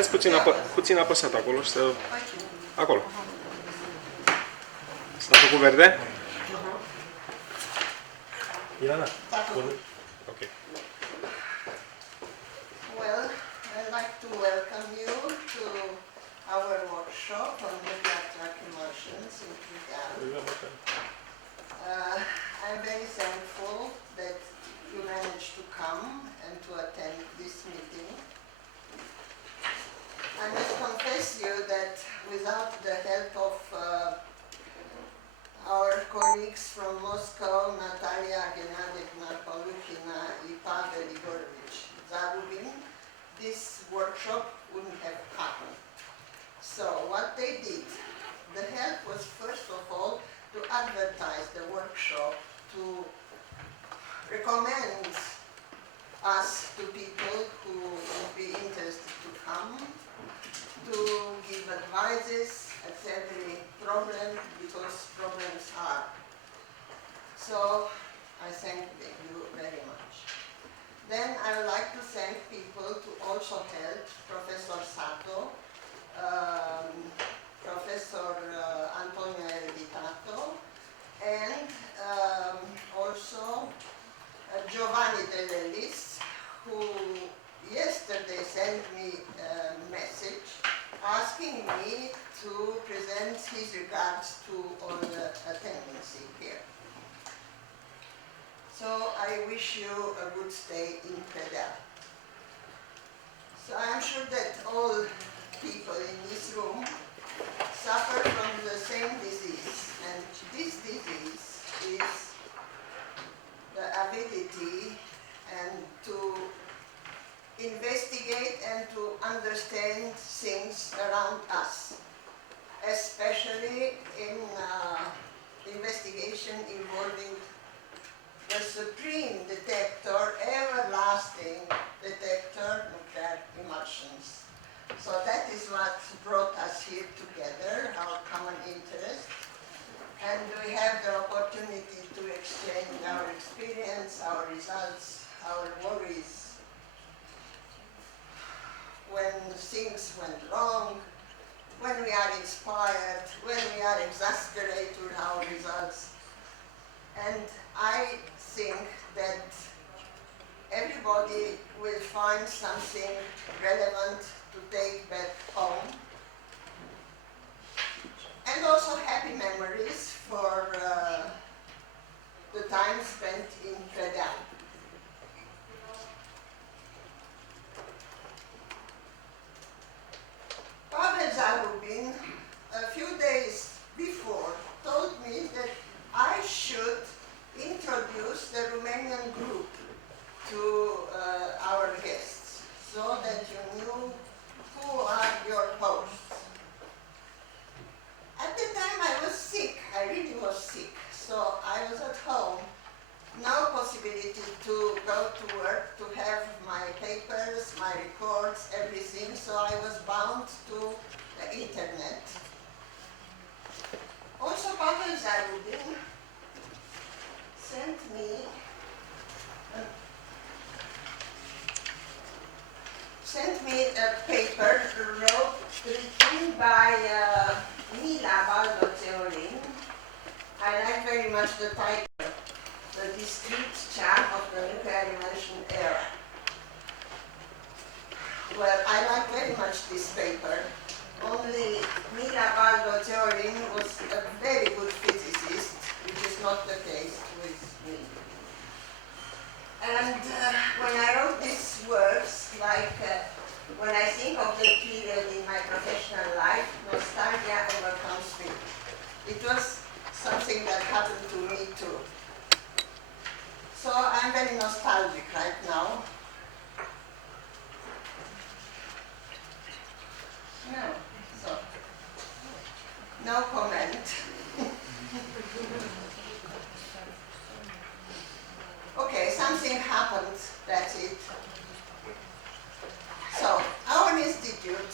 Țineți puțin apăsat acolo și să... Acolo. S-a făcut verde? Ilana? Ok. Well, I'd like to welcome you to our workshop on nuclear track emulsions in Haiduc. I'm very thankful that you managed to come and to attend this meeting. I must confess you that without the help of our colleagues from Moscow, Natalia Gennadievna Polukhina, and Pavel Igorovich Zarubin, this workshop wouldn't have happened. So what they did, the help was first of all to advertise the workshop, to recommend us to people who would be interested to come, to give advices at every problem, because problems are. So I thank you very much. Then I would like to thank people to also help Professor Sato, Professor Antonio Ereditato, and also Giovanni Dell'Ellis, who yesterday sent me a message asking me to present his regards to all the attendance here. So I wish you a good stay in Haiduc. So I am sure that all people in this room suffer from the same disease, and this disease is the ability and to investigate and to understand things around us, especially in investigation involving the supreme detector, everlasting detector, nuclear emulsions. So that is what brought us here together, our common interest. And we have the opportunity to exchange our experience, our results, our worries. When things went wrong, when we are inspired, when we are exasperated with our results. And I think that everybody will find something relevant to take back home. And also happy memories for the time spent in Haiduc. Pavel Zarubin, a few days before, told me that I should introduce the Romanian group to our guests, so that you knew who are your hosts. At the time I was sick, I really was sick, so I was at home, no possibility to go to work, to have my papers, my records, everything, so I was bound to the internet. Also, Pavel Zarubin sent me a paper written by Mila Baldo-Theorin. I like very much the title, The Discrete Charm of the Nuclear Emulsion Era. Well, I like very much this paper. Only Mila Baldo-Theorin was a very good physicist, which is not the case with me. And when I wrote these words, like when I think of the period in my professional life, nostalgia overcomes me. It was something that happened to me too. So I'm very nostalgic right now. No comment. Okay, something happened, that's it. So, our institute,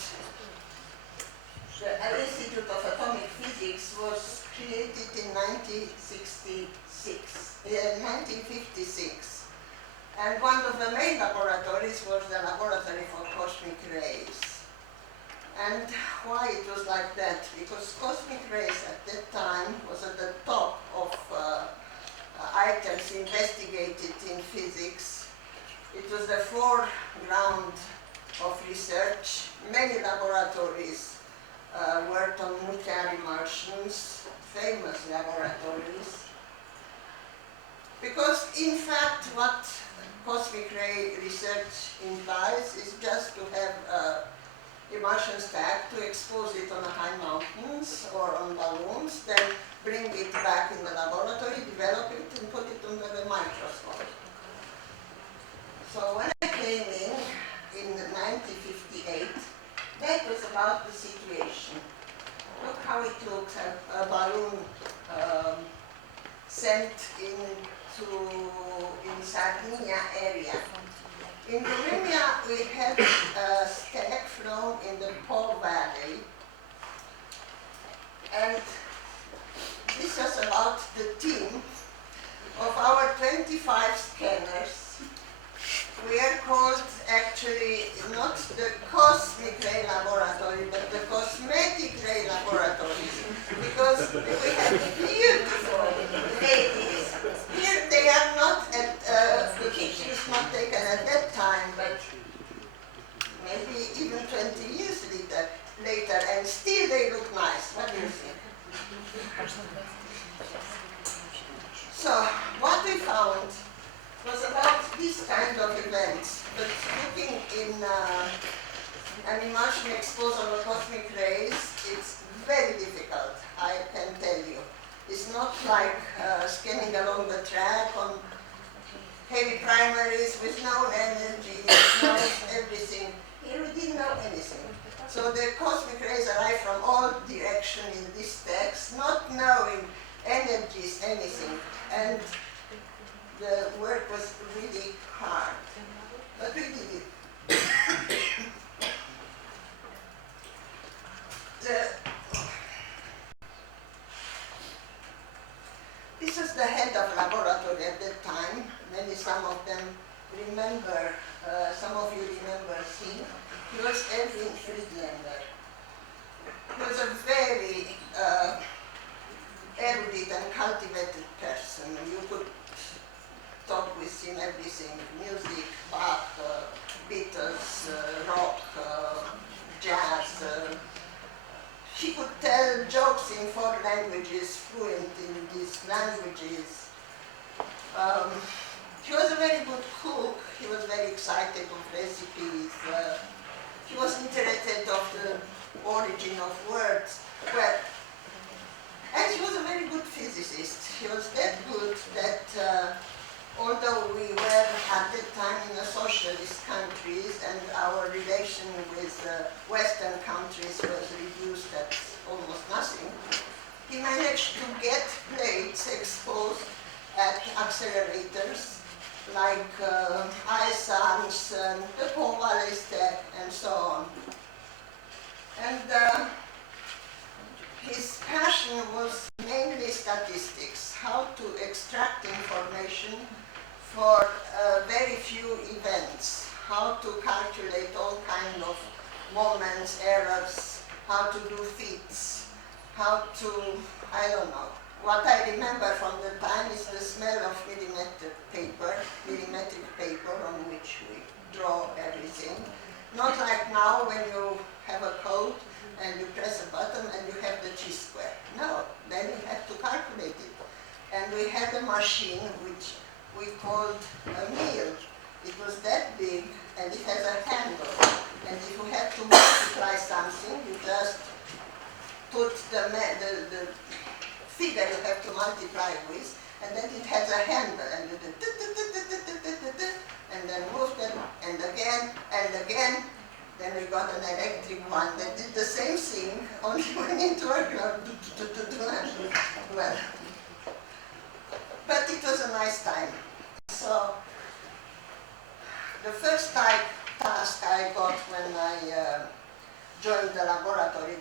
the Institute of Atomic Physics, was created in 1956. And one of the main laboratories was the Laboratory for Cosmic Rays. And why it was like that? Because cosmic rays at that time was at the top of items investigated in physics. It was the foreground of research. Many laboratories worked on nuclear emulsions, famous laboratories. Because in fact what cosmic ray research implies is just to have emulsion stack, to expose it on high mountains or on balloons, then bring it back in the laboratory, develop it, and put it under the microscope. So when I came in 1958, that was about the situation. Look how it looks, a balloon sent in Sardinia area. In Romania, we had a stack flown in the Po Valley, and this was about the team of our 25 scanners. We are called actually not the cosmic ray laboratory, but the cosmetic ray laboratory, because we have beautiful ladies. Here they are not at, the picture is not taken at that time, but maybe even 20 years later, and still they look nice. What do you think? So, what we found was about this kind of events, but looking in an emulsion exposure of cosmic rays, it's very difficult, I can tell you. It's not like scanning along the track on heavy primaries with no energy, no everything. Here we didn't know anything. So the cosmic rays arrive from all directions in this text, not knowing energies, anything. And the work was really hard. But we did it. This was the head of laboratory at that time. Maybe some of them remember, some of you remember him. He was Erwin Friedlander. He was a very erudite and cultivated person. You could talk with him everything, music, Bach, Beatles, rock, jazz. He could tell jokes in 4 languages, fluent in these languages. He was a very good cook. He was very excited of recipes. He was interested of the origin of words. Well, and he was a very good physicist. He was that good that although we were at that time in the socialist countries and our relation with Western countries was reduced at almost nothing, he managed to get plates exposed at accelerators like ISARMS, the Po Valley stack, and so on. And his passion was mainly statistics, how to extract information for very few events, how to calculate all kinds of moments, errors, how to do fits, how to, I don't know. What I remember from the time is the smell of millimetric paper on which we draw everything. Not like now when you have a code and you press a button and you have the chi-square. No, then you have to calculate it. And we had a machine which we called a mill. It was that big and it has a handle. And if you have to multiply something, you just put the figure you have to multiply with, and then it has a handle, and you do and then move them, and again, then we got an electric one that did the same thing, only when it worked, well. But it was a nice time. So, the first task I got when I joined the laboratory,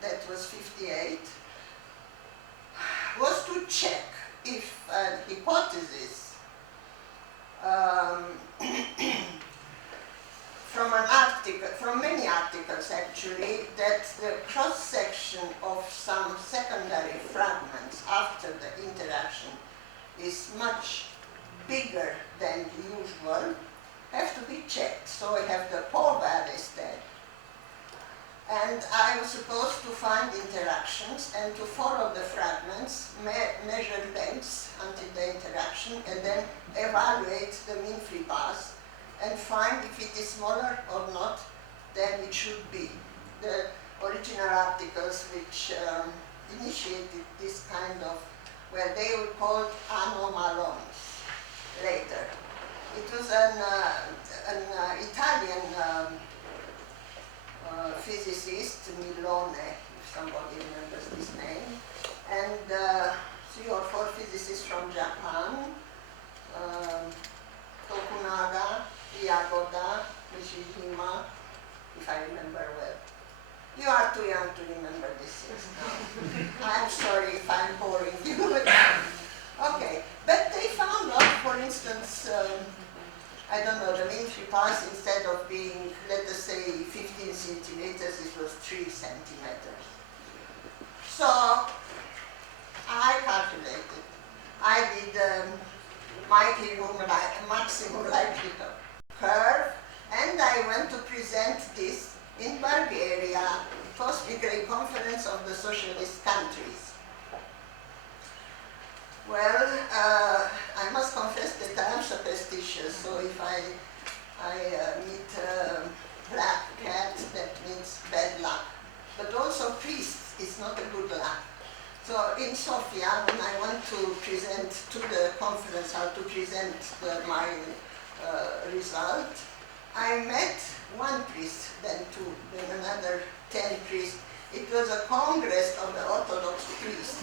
that was 58, was to check if an hypothesis from many articles happens actually that the cross-section of some secondary fragments after the interaction is much bigger than usual, have to be checked. So I have the pole values there. And I was supposed to find interactions and to follow the fragments, measure lengths until the interaction, and then evaluate the mean free path and find if it is smaller or not than it should be. The original articles which initiated this kind of, well, they were called anomalons later. It was an Italian physicist, Milone, if somebody remembers this name, and 3 or 4 physicists from Japan, Tokunaga, Yagoda, Nishijima, if I remember well. You are too young to remember these things now. I'm sorry if I'm boring you. Okay, but they found out, for instance, I don't know, the mean free path, instead of being, let us say, 15 centimeters, it was 3 centimeters. So I calculated. I did maximum likelihood curve, and I went to present this in Bulgaria, post-degree conference of the socialist countries. Well, I must confess that I am superstitious, so if I meet a black cat, that means bad luck. But also priests is not a good luck. So in Sofia, when I went to present to the conference how to present my result, I met 1 priest, then 2, then another 10 priests. It was a congress of the Orthodox priests.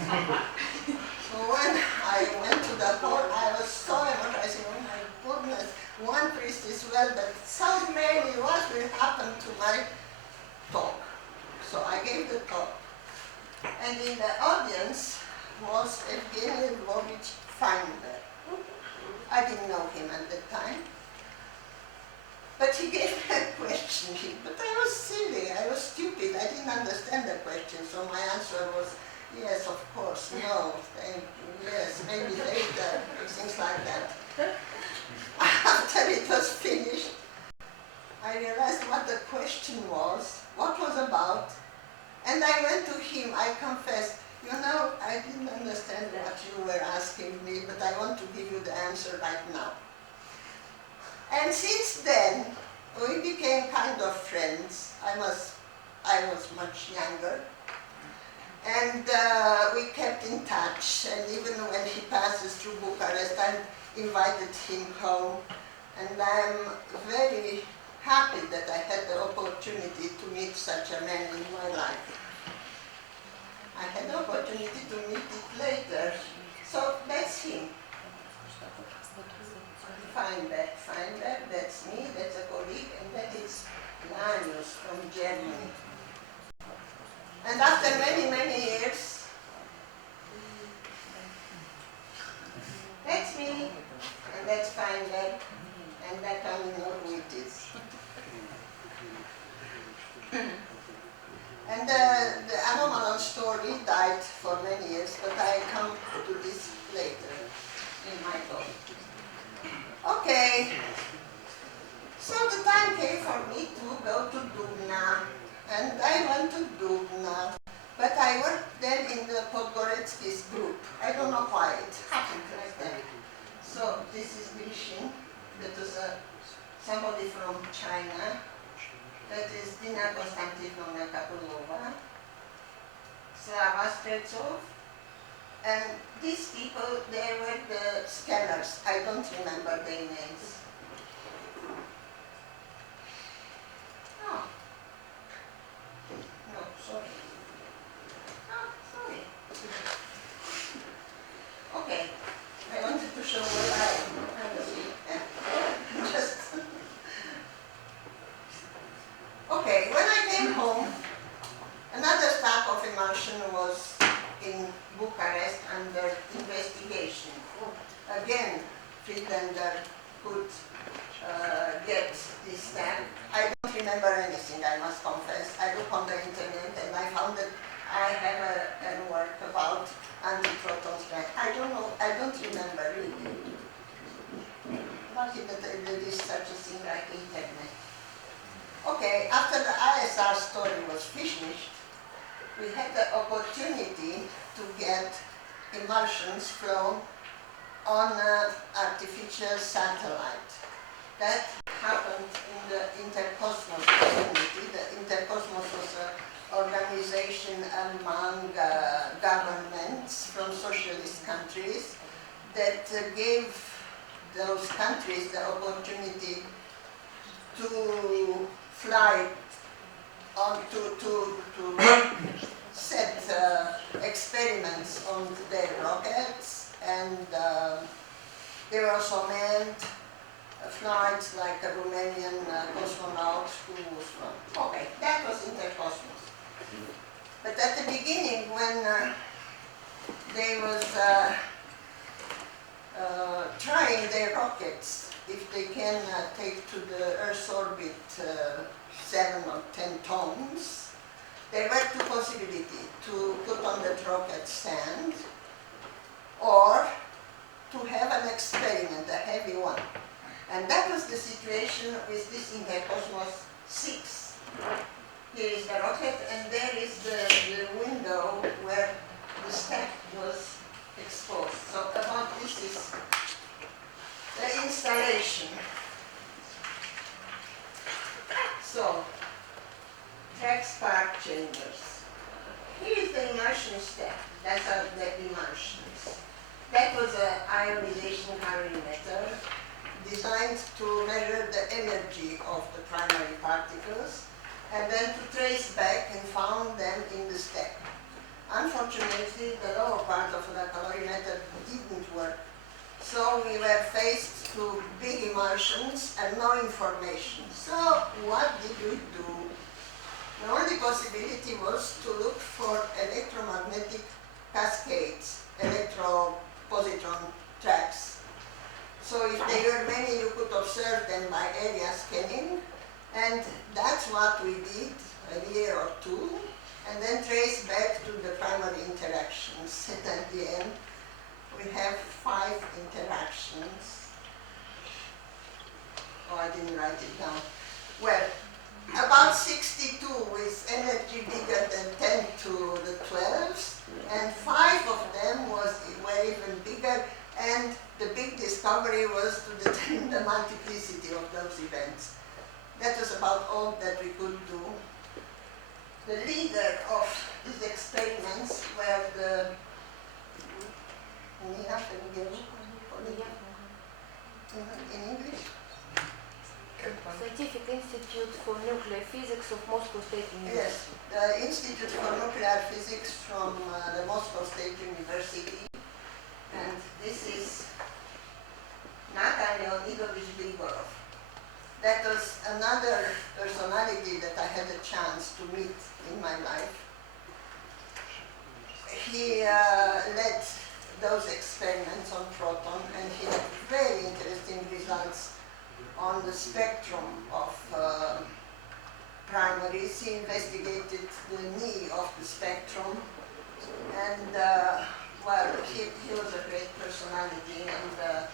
So when I went to the hall, I was so emotional. I said, oh my goodness, 1 priest is well, but so many, what will happen to my talk? So I gave the talk. And in the audience was Evgeny Lvovich Feinberg. I didn't know him at the time. But he gave me a question, but I was silly, I was stupid, I didn't understand the question, so my answer was, yes, of course, no, thank you, yes, maybe later, things like that. After it was finished, I realized what the question was, what was about, and I went to him, I confessed, you know, I didn't understand what you were asking me, but I want to give you the answer right now. And since then, we became kind of friends. I was much younger. And we kept in touch. And even when he passes through Bucharest, I invited him home. And I'm very happy that I had the opportunity to meet such a man in my life. I had the opportunity to meet it later. So that's him. Feinberg, that's me, that's a colleague, and that is Lanius from Germany. And after many, many years, that's me, and that's Feinberg, and that only know who it is. And the anomalon story died for many years, but I come to this later in my talk. Okay, so the time came for me to go to Dubna, and I went to Dubna, but I worked then in the Podgoretsky's group. I don't know why, it happened like that. So this is Grishin, that was somebody from China, that is Dina Konstantinovna Kapulova, Slava Streltsov, and these people, they were the scanners. I don't remember their names. Oh. No, sorry. Oh, sorry. Okay. I wanted to show what I was doing. Just. Okay, when I came home, another stack of emulsion was in Bucharest under investigation. Again, Friedlander could get this stamp. I don't remember anything, I must confess. I look on the internet and I found that I have a work about antiproton strength. I don't know, I don't remember really. Not that there is such a thing like internet. Okay, after the ISR story was finished, we had the opportunity to get emulsions flown on an artificial satellite. That happened in the Intercosmos community. The Intercosmos was an organization among governments from socialist countries that gave those countries the opportunity to fly on to set experiments on their rockets, and they were also manned flights like a Romanian cosmonaut who was from. Okay, that was Intercosmos. But at the beginning, when they was trying their rockets, if they can take to the Earth's orbit 7 or 10 tons, there were two possibilities: to put on the rocket sand, or to have an experiment, a heavy one. And that was the situation with this Intercosmos 6. Here is the rocket, and there is the window where the stack was exposed. So about this is the installation. So, track spark chambers. Here is the immersion stack. That's the emulsions. That was an ionization calorimeter designed to measure the energy of the primary particles and then to trace back and found them in the stack. Unfortunately, the lower part of the calorimeter didn't work, so we were faced to big emulsions and no information. So what did we do? The only possibility was to look for electromagnetic cascades, electro-positron tracks. So if there were many, you could observe them by area scanning, and that's what we did a year or two, and then trace back to the primary interactions. And at the end, we have 5 interactions. Oh, I didn't write it down. Well, about 62 with energy bigger than 10 to the 12s, and 5 of them were even bigger, and the big discovery was to determine the multiplicity of those events. That was about all that we could do. The leader of these experiments were the in English? Scientific Institute for Nuclear Physics of Moscow State University. Yes, the Institute for Nuclear Physics from the Moscow State University. And this is Natal Leonidovich Grigorov. That was another personality that I had a chance to meet in my life. He led those experiments on proton, and he had very interesting results on the spectrum of primaries. He investigated the knee of the spectrum, and well, he was a great personality, and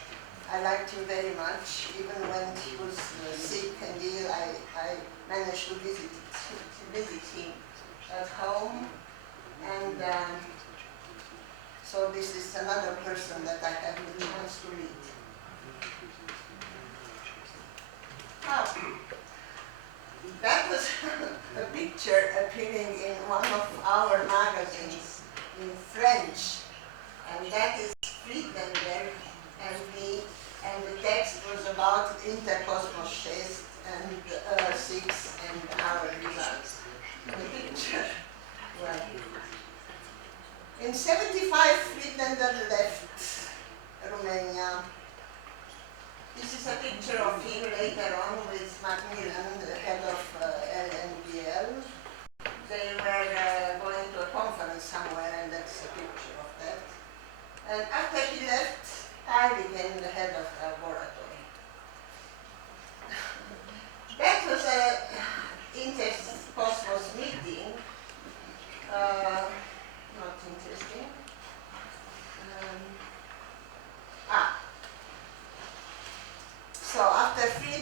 I liked him very much. Even when he was sick and ill, I managed to visit him at home, and so this is another person that I have the chance to meet. That was a picture appearing in one of our magazines in French, and that is Friedenberg and me, and the text was about Intercosmos 6 and 6 and our results. The picture, well, in 75, Friedlander left Romania. This is a picture of him later on with Macmillan, the head of LNBL. They were going to a conference somewhere, and that's a picture of that. And after he left, I became the head of the laboratory. That was a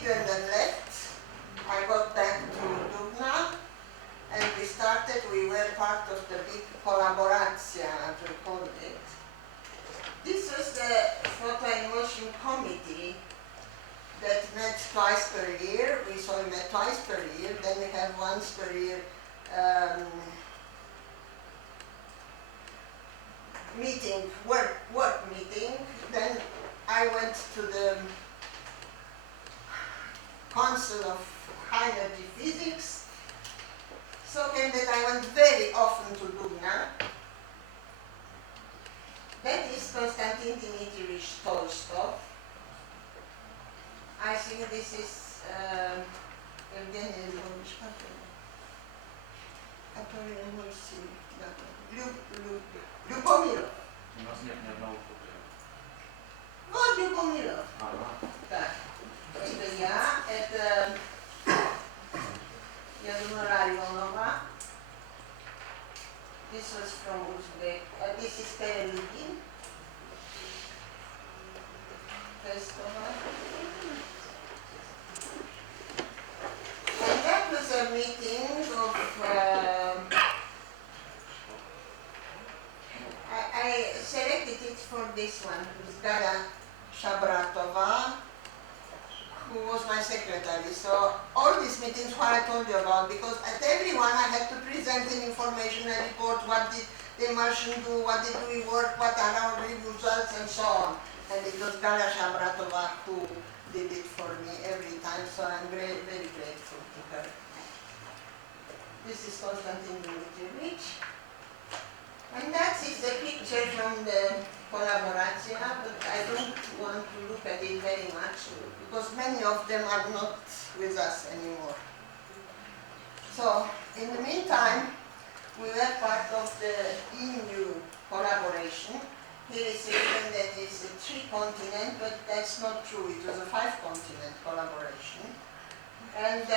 Frieden then left, I got back to Dubna, and we were part of the big collaboratia, as we called it. This was the photo emulsion committee that met twice per year. We met twice per year, then we have once per year meeting, work meeting. Then I went to the Council of High Energy Physics. So came that I went very often to Dubna. That is Konstantin Dmitrievich Tolstov. I think this is Evgeny Lvovich Любомиров. У нас нет ни одного фото. Вот Любомиров. Ага. Так, это я, это, я думаю, Larionova. This was from Uzbek. This is Perelygin. Pestova. And that was a meeting of, I selected it for this one, Gada Shabratova, who was my secretary. So all these meetings, what I told you about, because at every one I had to present an information, a report, what did the emulsion do, what did we work, what are our results, and so on. And it was Gada Shabratova who did it for me every time, so I'm very, very grateful to her. This is Konstantin Dmitrievich. And that is the picture from the collaboratia, but I don't want to look at it very much because many of them are not with us anymore. So, in the meantime, we were part of the EU collaboration. Here is written that it's a 3-continent, but that's not true. It was a 5-continent collaboration. And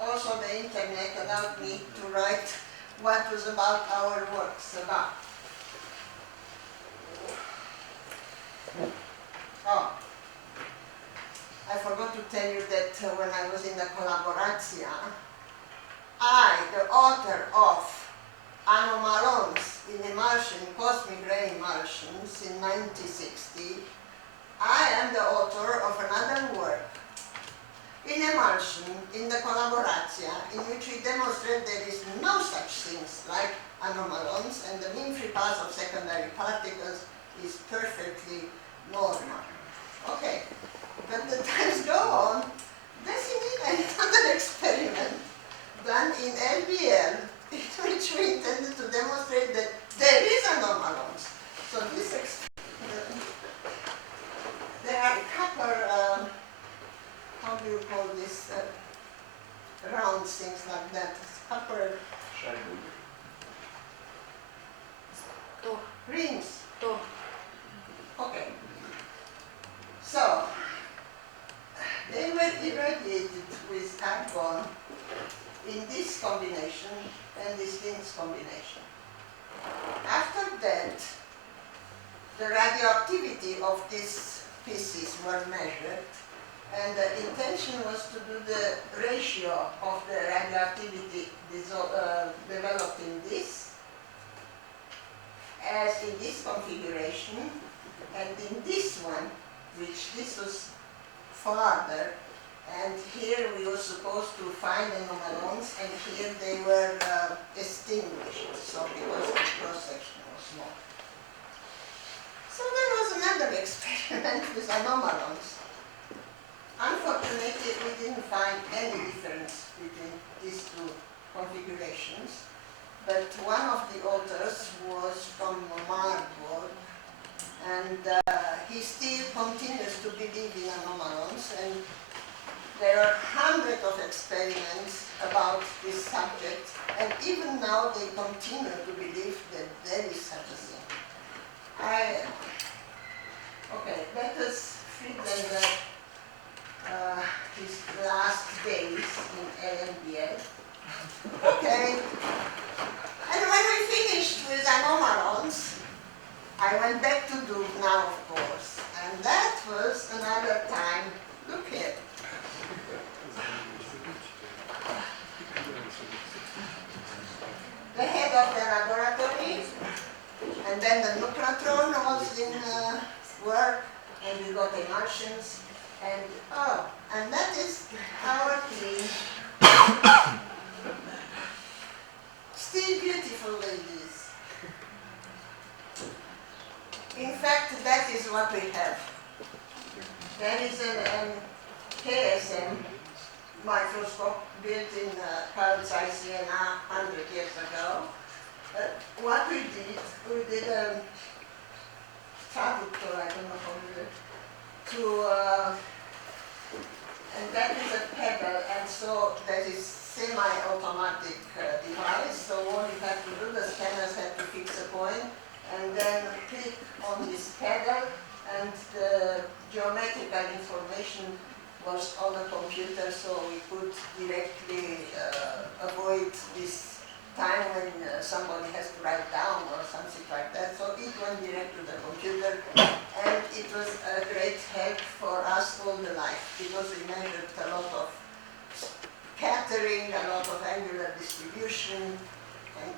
also the internet allowed me to write what was about our works about. Oh, I forgot to tell you that when I was in the collaboratia, I, the author of Anomalons in emulsion, cosmic ray emulsions in 1960, I am the author of another work in emulsion, in the collaboratia, in which we demonstrate there is no such things like anomalons, and the mean free path of secondary particles is perfectly normal. Okay, but the times go on. There's indeed another experiment done in LBL, in which we intended to demonstrate that there is anomalons. So this experiment, there are copper, how do you call this, round things like that, copper rings. Okay. So, they were irradiated with carbon in this combination and this rings combination. After that, the radioactivity of these pieces were measured, and the intention was to do the ratio of the radioactivity developed in this, as in this configuration, and in this one, which this was farther, and here we were supposed to find anomalons, and here they were extinguished, so because the cross-section was small. So there was another experiment with anomalons. Unfortunately, we didn't find any difference between these two configurations, but one of the authors was from Marburg, and he still continues to believe in anomalons, and there are hundreds of experiments about this subject, and even now they continue to believe that there is such a thing. Okay, that was Friedlander, his last days in LMBL. Okay, and when we finished with anomalons, I went back to Dubna, of course, and that was another time. Look here. And that is our clean, still beautiful ladies. In fact, that is what we have. There is an KSM microscope built in Carl Zeiss Vienna 100 years ago. What we did a traductor, I don't know how to do it, and that is a pedal, and so that is semi-automatic device, so all you have to do, the scanners have to fix a point, and then click on this pedal, and the geometrical information was on the computer, so we could directly avoid this time when somebody has to write down or something like that. So it went direct to the computer, and it was a great help for us all the life, because we measured a lot of scattering, a lot of angular distribution, and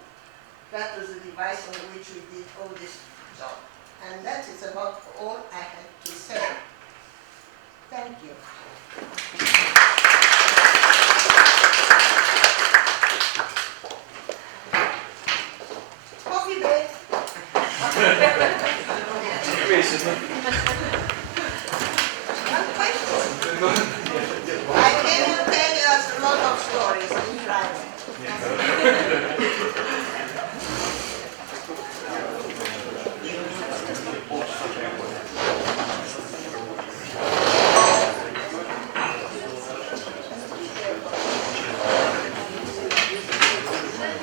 that was the device on which we did all this job. And that is about all I had to say. Thank you. Coffee break. One question. I can tell you a lot of stories in private.